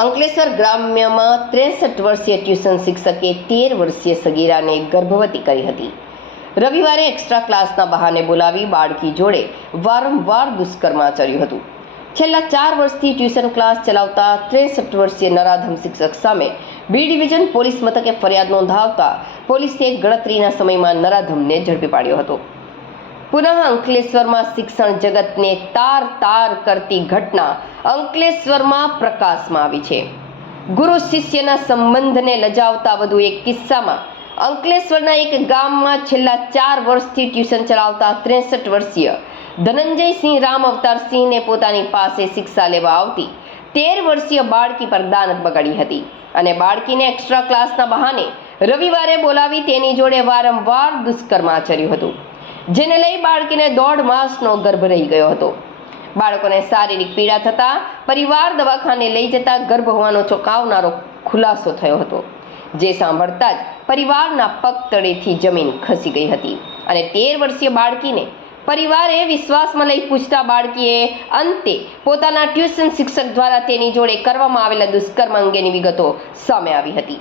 અંકલેશ્વર ગ્રામ્યમાં 63 વર્ષીય ટ્યુશન શિક્ષકે 13 વર્ષીય સગીરાને ગર્ભવતી કરી હતી. રવિવારે એક્સ્ટ્રા ક્લાસના બહાને બોલાવી બાળકી જોડે વારંવાર દુષ્કર્મ આચર્યું હતું. છેલ્લા 4 વર્ષથી ટ્યુશન ક્લાસ ચલાવતા 63 વર્ષીય નરાધમ શિક્ષક સામે બી ડિવિઝન પોલીસ મથકે ફરિયાદ નોંધાવતા પોલીસે ગણતરીના સમયમાં નરાધમને ઝડપી પાડ્યો હતો. પુનઃ અંકલેશ્વરમાં શિક્ષણ જગતને તાર કરતી ઘટના અંકલેશ્વરમાં પ્રકાશમાં આવી છે. ગુરુ શિષ્યના સંબંધને લજાવતા વધુ એક કિસ્સામાં અંકલેશ્વરના એક ગામમાં છેલ્લા 4 વર્ષથી ટ્યુશન ચલાવતા 63 વર્ષીય ધનંજયસિંહ રામ અવતારસિંહને પોતાની પાસે શિક્ષા લેવા આવતી 13 વર્ષીય બાળકી પર દાનત બગાડી હતી અને બાળકીને એક્સ્ટ્રા ક્લાસના બહાને રવિવારે બોલાવી તેની જોડે વારંવાર દુષ્કર્મ આચર્યું હતું, જેને લઈ બાળકીને 1.5 માસનો ગર્ભ રહી ગયો હતો. બાળકોને શારીરિક પીડા થતા પરિવાર દવાખાને લઈ જતા ગર્ભ હોવાનો ચોંકાવનારો ખુલાસો થયો હતો, જે સાંભળતા જ પરિવારના પગ તળેથી જમીન ખસી ગઈ હતી અને 13 વર્ષીય બાળકીને પરિવારે વિશ્વાસમાં લઈ પૂછતા બાળકીએ અંતે પોતાના ટ્યુશન શિક્ષક દ્વારા તેની જોડે કરવામાં આવેલા દુષ્કર્મ અંગેની વિગતો સામે આવી હતી,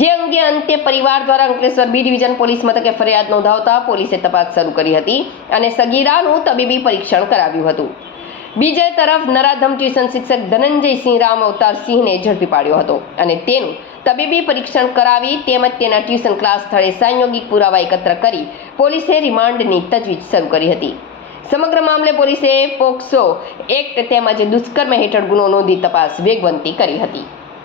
જે અંગે અંતે પરિવાર દ્વારા અંકલેશ્વર બી ડિવિઝન પોલીસ મથકે ફરિયાદ નોંધાવતા પોલીસે તપાસ શરૂ કરી હતી અને સગીરાનું તબીબી પરીક્ષણ કરાવ્યું હતું. બીજી તરફ નરાધમ ટ્યુશન શિક્ષક ધનંજયસિંહ રામ અવતારસિંહને ઝડપી પાડ્યો હતો અને તેનું તબીબી પરીક્ષણ કરાવી તેમજ તેના ટ્યુશન ક્લાસ સ્થળે સાંયોગિક પુરાવા એકત્ર કરી પોલીસે રિમાન્ડની તજવીજ શરૂ કરી હતી. સમગ્ર મામલે પોલીસે પોક્સો એક્ટ તેમજ દુષ્કર્મ હેઠળ ગુનો નોંધી તપાસ વેગવંતી કરી હતી.